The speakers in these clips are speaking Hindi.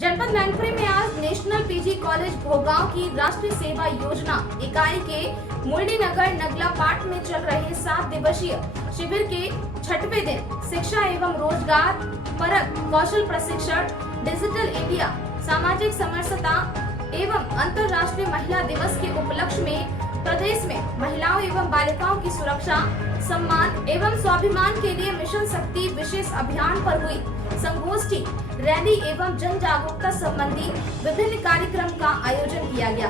जनपद मैनपुरी में आज नेशनल पीजी कॉलेज भोगांव की राष्ट्रीय सेवा योजना इकाई के मुरली नगर नगला पाट में चल रहे 7 दिवसीय शिविर के 6वें दिन शिक्षा एवं रोजगार परक कौशल प्रशिक्षण, डिजिटल इंडिया, सामाजिक समरसता एवं अंतर्राष्ट्रीय महिला दिवस के उपलक्ष्य में प्रदेश में महिलाओं एवं बालिकाओं की सुरक्षा, सम्मान एवं स्वाभिमान के लिए मिशन शक्ति विशेष अभियान पर हुई संगोष्ठी, रैली एवं जन जागरूकता संबंधी विभिन्न कार्यक्रम का आयोजन किया गया।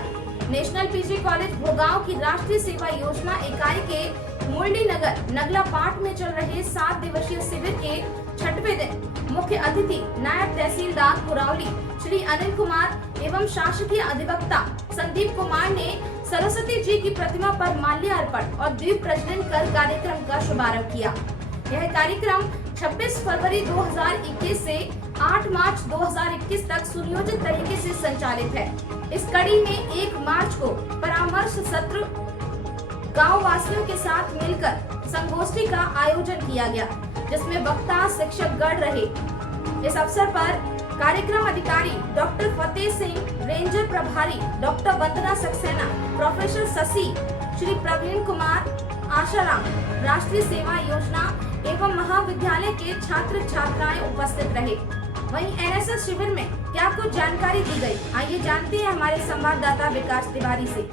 नेशनल पीजी कॉलेज भोगांव की राष्ट्रीय सेवा योजना इकाई के मुरली नगर नगला पाट में चल रहे 7 दिवसीय शिविर के 6वें दिन मुख्य अतिथि नायब तहसीलदार कुरावली श्री अनिल कुमार एवं शासकीय अधिवक्ता संदीप कुमार ने सरस्वती जी की प्रतिमा पर माल्यार्पण और दीप प्रज्वलन कर कार्यक्रम का शुभारंभ किया। यह कार्यक्रम 26 फरवरी 2021 से 8 मार्च 2021 तक सुनियोजित तरीके से संचालित है। इस कड़ी में 1 मार्च को परामर्श सत्र गांव वासियों के साथ मिलकर संगोष्ठी का आयोजन किया गया, जिसमें वक्ता शिक्षक गण रहे। इस अवसर पर कार्यक्रम अधिकारी डॉक्टर फतेह सिंह, रेंजर प्रभारी डॉक्टर वंदना सक्सेना, प्रोफेसर शशि, श्री प्रवीण कुमार, आशाराम, राष्ट्रीय सेवा योजना एवं महाविद्यालय के छात्र छात्राएं उपस्थित रहे। वहीं एनएसएस शिविर में क्या कुछ जानकारी दी गई, आइए जानते हैं हमारे संवाददाता विकास तिवारी से।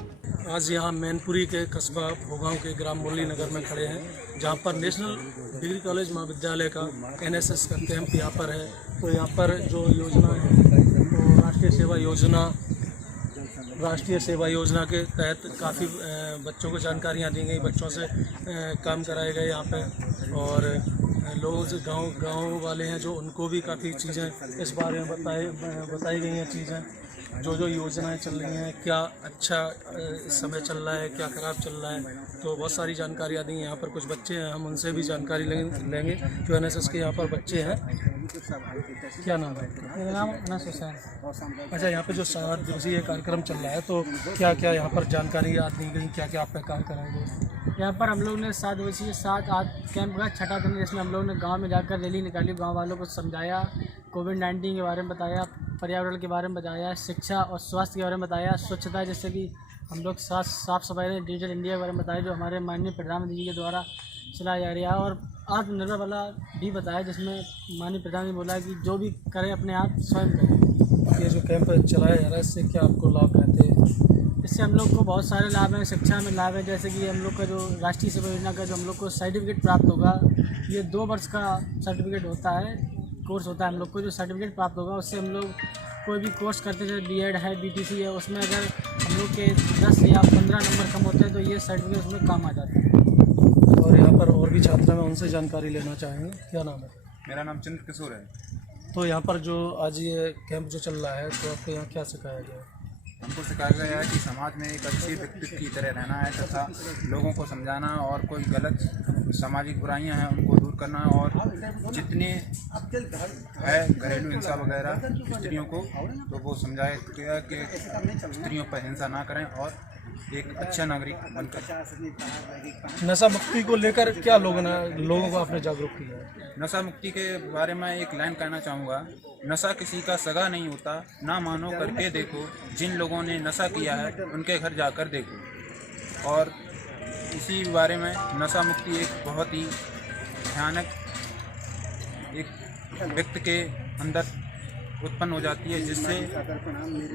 आज यहाँ मैनपुरी के कस्बा भोगांव के ग्राम मुरली नगर में खड़े हैं, जहाँ पर नेशनल डिग्री कॉलेज महाविद्यालय का एनएसएस का कैंप यहाँ पर है। तो यहाँ पर जो योजना है तो राष्ट्रीय सेवा योजना के तहत काफ़ी बच्चों को जानकारियाँ दी गई, बच्चों से काम कराए गए यहाँ पे। और लोग जो गाँव वाले हैं जो उनको भी काफ़ी चीज़ें इस बारे में बताई गई हैं, चीज़ें जो योजनाएं चल रही हैं, क्या अच्छा इस समय चल रहा है, क्या ख़राब चल रहा है। तो बहुत सारी जानकारियाँ दी। यहाँ पर कुछ बच्चे हैं, हम उनसे भी जानकारी लेंगे जो एनएसएस के यहाँ पर बच्चे हैं। क्या नाम है? मेरा नाम अनस हुसैन। अच्छा, यहाँ पे जो 7 दिवसीय कार्यक्रम चल रहा है तो क्या क्या यहाँ पर जानकारी दी गई, क्या क्या आप पे कार्य कराएंगे? यहाँ पर हम लोग ने 7 दिवसीय 7 कैंप का 6वां दिन, जिसमें हम लोग ने गांव में जाकर रैली निकाली, गांव वालों को समझाया, कोविड-19 के बारे में बताया, पर्यावरण के बारे में बताया, शिक्षा और स्वास्थ्य के बारे में बताया, स्वच्छता जैसे कि हम लोग साफ सफाई, डिजिटल इंडिया के बारे में बताया जो हमारे माननीय प्रधानमंत्री जी के द्वारा चलाया जा रहा है, और आत्मनिर्भर वाला भी बताया जिसमें माननीय प्रधानमंत्री बोला कि जो भी करें अपने आप स्वयं करें। ये जो कैंप चलाया जा रहा है इससे क्या आपको लाभ रहते हैं? इससे हम लोग को बहुत सारे लाभ हैं। शिक्षा में लाभ है, जैसे कि हम लोग का जो राष्ट्रीय सेवा योजना का जो हम लोग को सर्टिफिकेट प्राप्त होगा, ये 2 वर्ष का सर्टिफिकेट होता है, कोर्स होता है। हम लोग को जो सर्टिफिकेट प्राप्त होगा उससे हम लोग कोई भी कोर्स करते हैं, जैसे बीएड है, बीटीसी है, उसमें अगर हम लोग के 10 या 15 नंबर कम होते हैं तो ये सर्टिफिकेट उसमें काम आ जाता है। और यहाँ पर और भी छात्र हैं, उनसे जानकारी लेना चाहेंगे। क्या नाम है? मेरा नाम चंद्र किशोर है। तो यहाँ पर जो आज ये कैंप जो चल रहा है तो आपको यहाँ क्या सिखाया गया? हमको सिखाया गया है कि समाज में एक अच्छे व्यक्तित्व की तरह रहना है तथा लोगों को समझाना और कोई गलत सामाजिक बुराइयां हैं उनको दूर करना, और जितने है घरेलू हिंसा वगैरह स्त्रियों को तो वो समझाया गया कि स्त्रियों पर हिंसा ना करें और एक अच्छा नागरिक बनकर। नशा मुक्ति को लेकर क्या लोगों को आपने जागरूक किया है? नशा मुक्ति के बारे में एक लाइन कहना चाहूँगा, नशा किसी का सगा नहीं होता, ना मानो करके देखो, जिन लोगों ने नशा किया है उनके घर जाकर देखो। और इसी बारे में नशा मुक्ति एक बहुत ही भयानक एक व्यक्ति के अंदर उत्पन्न हो जाती है, जिससे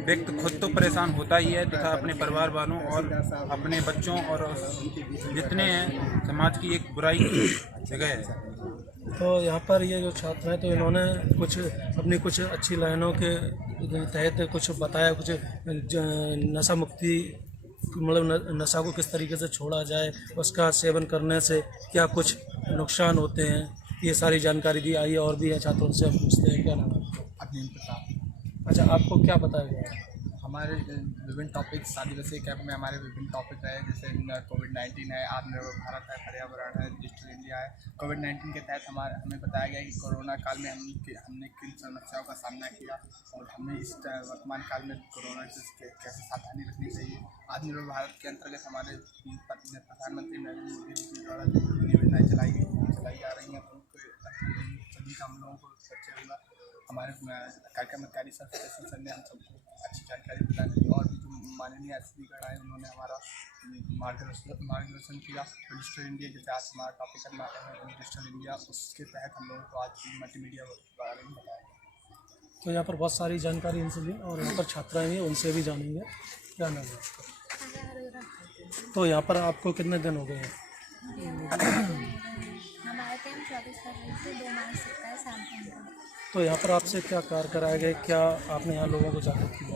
व्यक्ति खुद तो परेशान होता ही है तथा अपने परिवार वालों और अपने बच्चों और जितने हैं समाज की एक बुराई जगह है। तो यहाँ पर ये जो छात्र हैं तो इन्होंने कुछ अच्छी लाइनों के तहत कुछ बताया, कुछ नशा मुक्ति मतलब नशा को किस तरीके से छोड़ा जाए, उसका सेवन करने से क्या कुछ नुकसान होते हैं, ये सारी जानकारी दी। आई और भी है छात्रों से हम पूछते हैं। क्या नाम है? अभिन प्रताप। अच्छा, आपको क्या बताया गया? हमारे विभिन्न टॉपिक 7 दिवसीय कैंप में हमारे विभिन्न टॉपिक रहे, जैसे कोविड-19 है, आत्मनिर्भर भारत है, पर्यावरण है, डिजिटल इंडिया है। कोविड-19 के तहत हमें बताया गया कि कोरोना काल में हमने किन समस्याओं का सामना किया और हमें इस वर्तमान काल में कोरोना से कैसे सावधानी रखनी चाहिए। आत्मनिर्भर भारत के अंतर्गत हमारे प्रधानमंत्री नरेंद्र मोदी जी द्वारा जो योजनाएँ चलाई जा रही हैं उनको सभी का हम लोगों को हमारे कार्यक्रम अधिकारी सर फतेह सर ने हम सबको अच्छी जानकारी प्रदान की और भी जो माननीय एसपीगढ़ आए उन्होंने हमारा मार्गदर्शन किया। डिजिटल इंडिया जैसे आज हमारा टॉपिक है डिजिटल इंडिया, उसके तहत हम लोगों को आज मल्टीमीडिया के बारे में बताया। तो यहाँ पर बहुत सारी जानकारी इनसे ली और यहाँ पर छात्राएँ हैं उनसे भी जानेंगे। क्या नाम है आपका? तो यहाँ पर आपको कितने दिन हो गए हैं? हमारे टाइम 24 फरवरी से 2 मार्च तक का शाम को। तो यहाँ पर आपसे क्या कार्य कराए गए, क्या आपने यहाँ लोगों को जागरूक किया?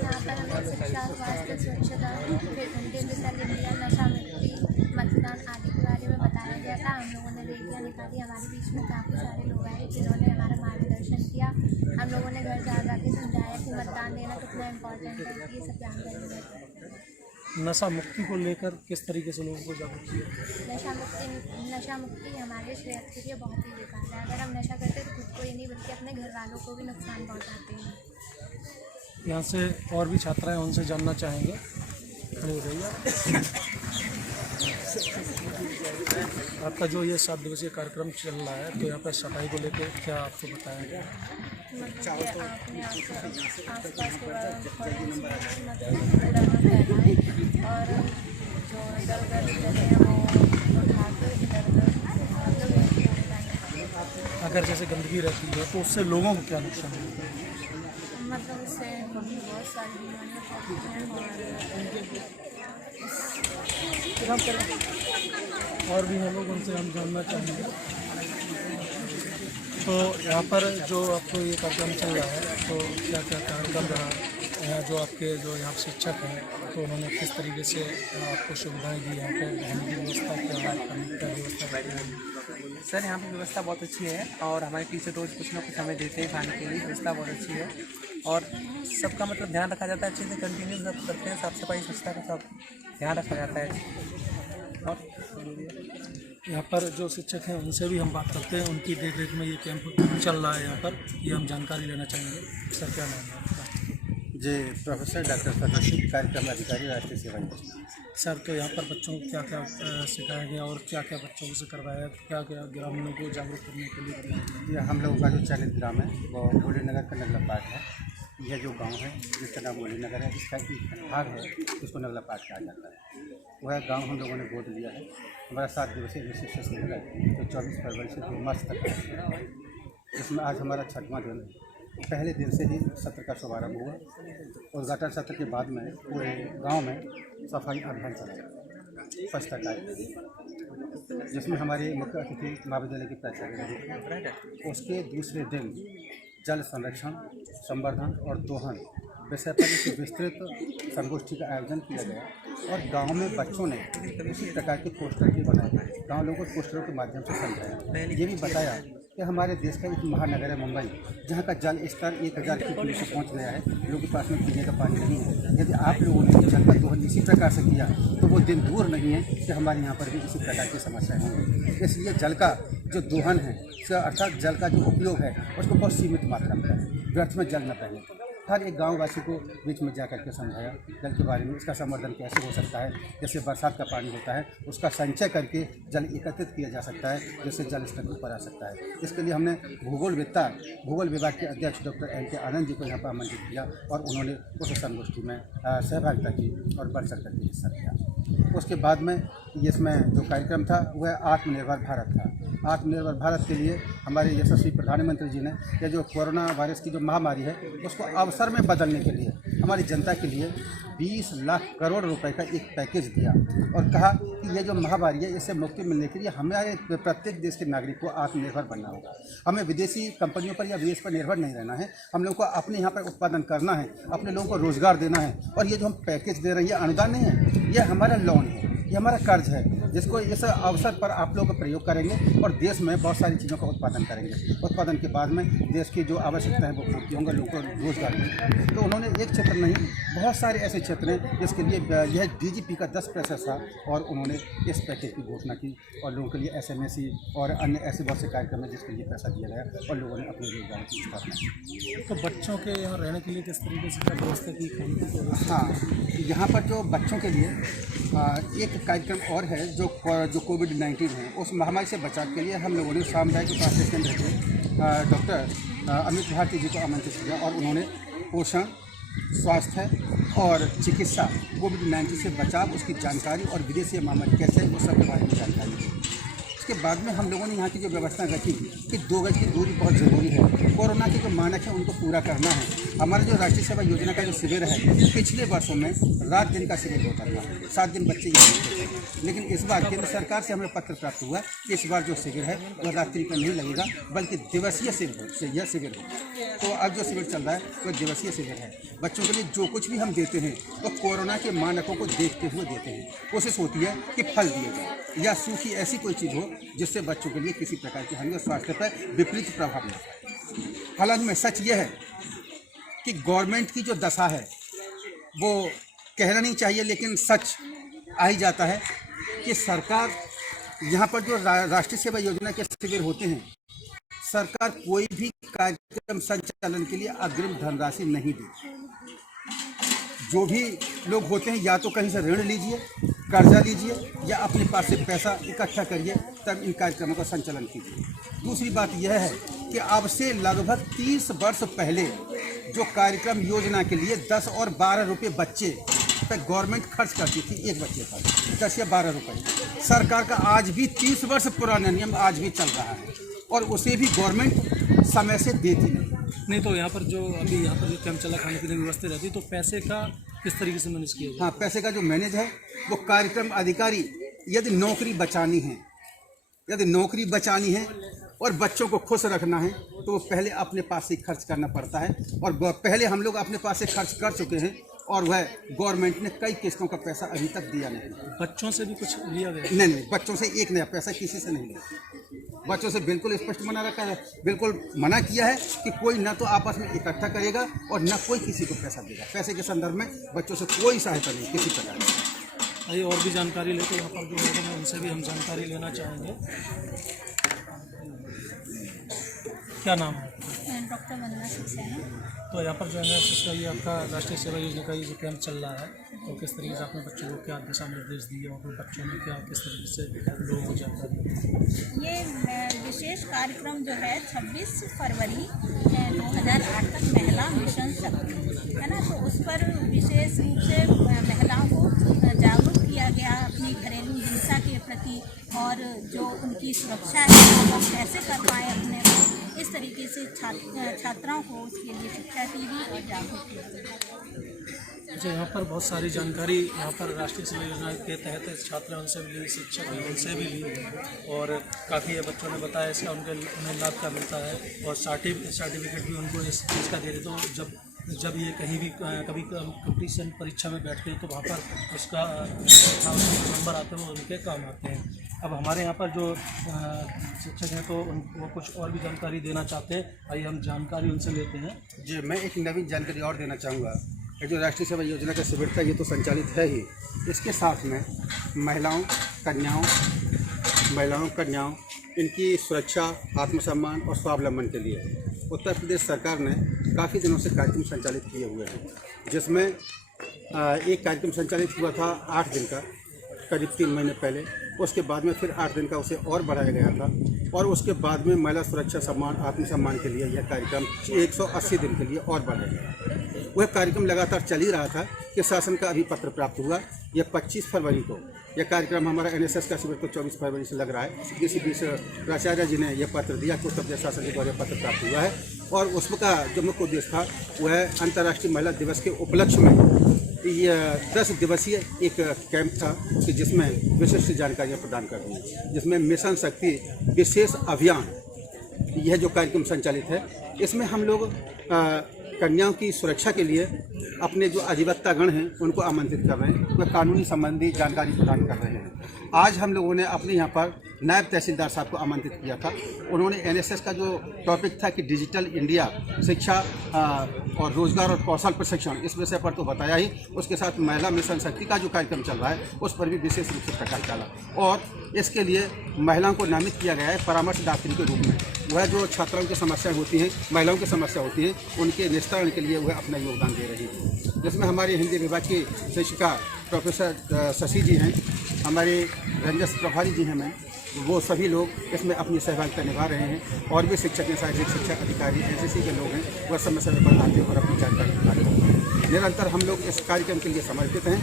यहाँ पर हमें शिक्षा, स्वास्थ्य, स्वच्छता, फिर डिजिटल इंडिया, नशा मुक्ति, मतदान आदि के बारे में बताया गया था। हम लोगों ने रैलियाँ निकाली, हमारे बीच में काफ़ी सारे लोग आए जिन्होंने हमारा मार्गदर्शन किया। हम लोगों ने घर जा के समझाया कि मतदान देना कितना इम्पोर्टेंट है, ये सब जानकारी देते। नशा मुक्ति को लेकर किस तरीके से लोगों को जागरूक किया? नशा मुक्ति हमारे सेहत के लिए बहुत ही बेकार है। अगर हम नशा करते तो खुद को ही नहीं बल्कि अपने घर वालों को भी नुकसान पहुंचाते हैं। यहाँ से और भी छात्राएं उनसे जानना चाहेंगे, खड़े हो जाइए। आपका जो ये 7 दिवसीय कार्यक्रम चल रहा है तो यहाँ पर सफाई को लेकर क्या आपको बताया गया? आपने आसपास के बारे और जो इधर उधर हैं वो उठा के अगर जैसे गंदगी रहती है तो उससे लोगों को क्या नुकसान है? मतलब उससे बहुत सारी बीमारियाँ फैलती हैं और भी हम लोग उनसे हम जानना चाहेंगे। तो यहाँ पर जो आपको ये कार्यक्रम चल रहा है तो क्या क्या कार्यक्रम रहा, यहाँ जो आपके जो यहाँ शिक्षक हैं तो उन्होंने किस तरीके से आपको सुविधाएं दी, यहाँ पे रहने की व्यवस्था क्या है, खाने की व्यवस्था क्या है? सर यहाँ पे व्यवस्था बहुत अच्छी है और हमारे टीचर रोज़ कुछ ना कुछ हमें देते हैं खाने के लिए। व्यवस्था बहुत अच्छी है और सबका मतलब ध्यान रखा जाता है, अच्छे से कंटिन्यू सब करते हैं, साफ़ सफाई स्वच्छता का सब ध्यान रखा जाता है। और यहाँ पर जो शिक्षक हैं उनसे भी हम बात करते हैं, उनकी देख रेख में ये कैंप चल रहा है यहाँ पर, ये हम जानकारी लेना चाहेंगे। सर क्या नाम है आपका? जी, प्रोफेसर डॉक्टर फतेह सिंह, कार्यक्रम अधिकारी राष्ट्रीय सेवा योजना। सर तो यहाँ पर बच्चों को क्या क्या सिखाया गया और क्या क्या बच्चों से करवाया, क्या क्या ग्रामीणों को जागरूक करने के लिए बताया गया? ये हम लोगों का जो चयनित ग्राम है वो मोली नगर का नगला पार्क है। यह जो गांव है जिसका नाम मोली नगर है, इसका एक भाग है जिसको नगला पार्क कहा जाता है। वह गांव हम लोगों ने गोद लिया है। हमारा 7 दिवसीय विशिष्ट शिविर है तो 24 फरवरी से 2 मार्च तक है, जिसमें आज हमारा 6वां दिन है। पहले दिन से ही सत्र का शुभारंभ हुआ। उद्घाटन सत्र के बाद में पूरे गांव में सफाई अभियान चला, स्वच्छता कार्यक्रम, जिसमें हमारे मुख्य अतिथि महाविद्यालय की प्राचार्य रहे। उसके दूसरे दिन जल संरक्षण, संवर्धन और दोहन विषय पर एक विस्तृत संगोष्ठी का आयोजन किया गया और गांव में बच्चों ने इसी प्रकार के पोस्टर भी बनाए। गांव लोगों को पोस्टरों के माध्यम से समझाया, ये भी बताया कि हमारे देश का एक महानगर है मुंबई, जहाँ का जल स्तर 1000 फीट नीचे पहुँच गया है। लोगों के पास में पीने का पानी नहीं है। यदि आप लोगों ने जल का दोहन इसी प्रकार से किया तो वो दिन दूर नहीं है कि हमारे यहाँ पर भी इसी प्रकार की समस्याएं होंगी। इसलिए जल का जो दोहन है, अर्थात जल का जो उपयोग है उसको बहुत सीमित मात्रा में करें, व्यर्थ में जल न पहने। हर एक गांववासी को बीच में जा करके समझाया जल के बारे में, इसका संवर्धन कैसे हो सकता है। जैसे बरसात का पानी होता है उसका संचय करके जल एकत्रित किया जा सकता है, जिससे जल स्तर ऊपर आ सकता है। इसके लिए हमने भूगोल विभाग के अध्यक्ष डॉक्टर NK आनंद जी को यहाँ पर आमंत्रित किया और उन्होंने उस संगोष्ठी में सहभागिता की और बढ़ चढ़ करके हिस्सा लिया। उसके बाद में इसमें जो कार्यक्रम था वह आत्मनिर्भर भारत था। आत्मनिर्भर भारत के लिए हमारे यशस्वी प्रधानमंत्री जी ने यह जो कोरोना वायरस की जो महामारी है उसको अवसर में बदलने के लिए हमारी जनता के लिए 20 लाख करोड़ रुपए का एक पैकेज दिया और कहा कि ये जो महामारी है इससे मुक्ति मिलने के लिए हमारे प्रत्येक देश के नागरिक को आत्मनिर्भर बनना होगा। हमें विदेशी कंपनियों पर या विदेश पर निर्भर नहीं रहना है। हम लोगों को अपने यहाँ पर उत्पादन करना है, अपने लोगों को रोजगार देना है। और ये जो हम पैकेज दे रहे हैं ये अनुदान नहीं है, ये हमारा लोन है, ये हमारा कर्ज है, जिसको इस अवसर पर आप लोग प्रयोग करेंगे और देश में बहुत सारी चीज़ों का उत्पादन करेंगे। उत्पादन के बाद में देश की जो आवश्यकता है वो पूर्ति होंगे, लोगों को रोजगार मिलेगा। तो उन्होंने एक क्षेत्र नहीं, बहुत सारे ऐसे क्षेत्र हैं जिसके लिए यह DGP का 10% था और उन्होंने इस पैकेज की घोषणा की और लोगों के लिए SMSC और अन्य ऐसे बहुत से कार्यक्रम हैं जिसके लिए पैसा दिया गया और लोगों ने अपने रोजगार की स्थापना की। तो बच्चों के यहाँ रहने के लिए किस तरीके से व्यवस्था की? हाँ, यहाँ पर जो बच्चों के लिए एक कार्यक्रम और है जो COVID-19 है उस महामारी से बचाव के लिए हम लोगों ने सामुदायिक स्वास्थ्य केंद्र के डॉक्टर अमित भारती जी को आमंत्रित किया और उन्होंने पोषण, स्वास्थ्य और चिकित्सा, कोविड-19 से बचाव, उसकी जानकारी और विदेशी महामारी कैसे है, उस सब के बारे में जानकारी दी। उसके बाद में हम लोगों ने यहाँ की जो व्यवस्था रखी कि 2 गज की दूरी बहुत ज़रूरी है। कोरोना के जो मानक है उनको पूरा करना है। हमारा जो राष्ट्रीय सेवा योजना का जो शिविर है, पिछले वर्षों में रात दिन का शिविर होता था, 7 दिन बच्चे यहाँ होते थे। लेकिन इस बार केंद्र सरकार से हमें पत्र प्राप्त हुआ कि इस बार जो शिविर है वह रात्रि का नहीं लगेगा, बल्कि दिवसीय शिविर हो। तो अब जो शिविर चल रहा है वो दिवसीय शिविर है। बच्चों के लिए जो कुछ भी हम देते हैं तो कोरोना के मानकों को देखते हुए देते हैं। कोशिश होती है कि फल दिए जाए या सूखी ऐसी कोई चीज़ हो जिससे बच्चों के लिए किसी प्रकार की हानि और स्वास्थ्य पर विपरीत प्रभाव न पड़े। हालांकि में सच यह है कि गवर्नमेंट की जो दशा है वो कहना नहीं चाहिए, लेकिन सच आ ही जाता है कि सरकार यहाँ पर जो राष्ट्रीय सेवा योजना के शिविर होते हैं, सरकार कोई भी कार्यक्रम संचालन के लिए अग्रिम धनराशि नहीं देती। जो भी लोग होते हैं या तो कहीं से ऋण लीजिए, कर्जा लीजिए या अपने पास से पैसा इकट्ठा करिए, तब इन कार्यक्रमों का संचालन कीजिए। दूसरी बात यह है कि अब से लगभग 30 वर्ष पहले जो कार्यक्रम योजना के लिए 10 और 12 रुपये बच्चे तक गवर्नमेंट खर्च करती थी, एक बच्चे पर 10 या 12 रुपये, सरकार का आज भी 30 वर्ष पुराना नियम आज भी चल रहा है और उसे भी गवर्नमेंट समय से देती नहीं। तो यहाँ पर जो कैंप चला, खाने पीने की व्यवस्था रहती है, तो पैसे का किस तरीके से मैनेज किया जाए? हाँ, पैसे का जो मैनेज है वो कार्यक्रम अधिकारी यदि नौकरी बचानी है और बच्चों को खुश रखना है तो वो पहले अपने पास से खर्च करना पड़ता है। और पहले हम लोग अपने पास से खर्च कर चुके हैं और वह गवर्नमेंट ने कई किस्तों का पैसा अभी तक दिया नहीं। बच्चों से भी कुछ लिया गया? नहीं, बच्चों से एक नया पैसा किसी से नहीं लिया। बच्चों से बिल्कुल स्पष्ट मना रखा है, बिल्कुल मना किया है कि कोई न तो आपस में इकट्ठा करेगा और न कोई किसी को पैसा देगा। पैसे के संदर्भ में बच्चों से कोई सहायता नहीं किसी प्रकार की। आइए और भी जानकारी लेते हैं। यहाँ पर जो लोग हैं उनसे भी हम जानकारी लेना चाहेंगे। क्या नाम है? डॉक्टर वंदना सक्सेना। तो यहाँ पर जो है इसका ये आपका राष्ट्रीय सेवा योजना का ये जो कैंप चल रहा है, तो किस तरीके से आपने बच्चों को क्या दिशा निर्देश दिए और बच्चों में क्या किस तरीके से लोगों को जानकारी? ये विशेष कार्यक्रम जो है 26 फरवरी 2008 तक महिला मिशन शक्ति है ना, तो उस पर विशेष रूप से महिलाओं को जागरूक किया गया अपनी घरेलू हिंसा के प्रति और जो उनकी सुरक्षा है वो कैसे कर पाएँ अपने को, इस तरीके से छात्राओं को उसके लिए शिक्षा दी गई और जागरूक किया गया। अच्छा, यहाँ पर बहुत सारी जानकारी यहाँ पर राष्ट्रीय सेवा योजना के तहत छात्र उनसे भी ली, शिक्षक उनसे भी ली और काफ़ी बच्चों ने बताया इसका उन्हें लाभ क्या मिलता है और सर्टिफिकेट भी उनको इस चीज़ का दे रहे। तो जब ये कहीं भी कभी कंपटीशन परीक्षा में बैठते हैं तो वहाँ पर उसका नंबर आते हैं, वो उनके काम आते हैं। अब हमारे यहाँ पर जो शिक्षक हैं तो वो कुछ और भी जानकारी देना चाहते हैं। आइए हम जानकारी उनसे लेते हैं। जी, मैं एक नवीन जानकारी और देना चाहूँगा। ये जो राष्ट्रीय सेवा योजना का शिविर था ये तो संचालित है ही, इसके साथ में महिलाओं कन्याओं इनकी सुरक्षा, आत्मसम्मान और स्वावलंबन के लिए उत्तर प्रदेश सरकार ने काफ़ी दिनों से कार्यक्रम संचालित किए हुए हैं, जिसमें एक कार्यक्रम संचालित हुआ था 8 दिन का करीब 3 महीने पहले। उसके बाद में फिर 8 दिन का उसे और बढ़ाया गया था और उसके बाद में महिला सुरक्षा, सम्मान, आत्मसम्मान के लिए यह कार्यक्रम 180 दिन के लिए और बढ़ाया गया। वह कार्यक्रम लगातार चल ही रहा था कि शासन का अभी पत्र प्राप्त हुआ। यह 25 फरवरी को यह कार्यक्रम हमारा NSS का शिविर तो 24 फरवरी से लग रहा है। इसी बीच प्राचार्य जी ने यह पत्र दिया कि उत्तर प्रदेश शासन के द्वारा पत्र प्राप्त हुआ है और उसका जो मुख्य उद्देश्य था वह अंतर्राष्ट्रीय महिला दिवस के उपलक्ष्य में यह 10 दिवसीय एक कैंप था कि जिसमें विशिष्ट जानकारियाँ प्रदान कर दी, जिसमें मिशन शक्ति विशेष अभियान यह जो कार्यक्रम संचालित है, इसमें हम लोग कन्याओं की सुरक्षा के लिए अपने जो अधिवक्तागण हैं उनको आमंत्रित कर रहे हैं, वह कानूनी संबंधी जानकारी प्रदान कर रहे हैं। आज हम लोगों ने अपने यहाँ पर नायब तहसीलदार साहब को आमंत्रित किया था। उन्होंने NSS का जो टॉपिक था कि डिजिटल इंडिया, शिक्षा और रोजगार और कौशल प्रशिक्षण, इस विषय पर तो बताया ही, उसके साथ महिला मिशन शक्ति का जो कार्यक्रम चल रहा है उस पर भी विशेष रूप से प्रकाश डाला और इसके लिए महिलाओं को नामित किया गया है परामर्शदात्री के रूप में। वह जो छात्राओं की समस्याएं होती हैं, महिलाओं की समस्या होती है, उनके निस्तारण के लिए वह अपना योगदान दे रही है। जिसमें हमारे हिंदी विभाग की शिक्षिका प्रोफेसर शशि जी हैं, हमारे रंजस प्रभारी जी हैं मैम, वो सभी लोग इसमें अपनी सहभागिता निभा रहे हैं और भी शिक्षक हैं, शारीरिक शिक्षा अधिकारी एनसीसी के लोग हैं, वह समय समय पर आते और अपनी जानकारी निभा रहे हैं। निरंतर हम लोग इस कार्यक्रम के लिए समर्पित हैं।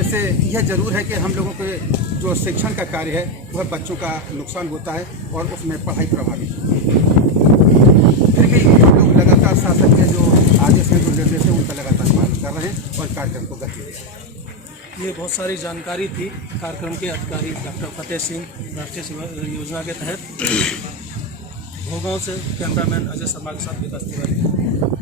इससे यह जरूर है कि हम लोगों के जो शिक्षण का कार्य है वह बच्चों का नुकसान होता है और उसमें पढ़ाई प्रभावित होती है। फिर भी हम लोग लगातार शासन के जो आदेश हैं, जो निर्देश हैं, उनका लगातार पालन कर रहे हैं और कार्यक्रम को गति दे रहे हैं। ये बहुत सारी जानकारी थी कार्यक्रम के अधिकारी डॉक्टर फतेह सिंह, राष्ट्रीय सेवा योजना के तहत। भोगांव से कैमरामैन अजय शर्मा के साथ विकास तिवारी।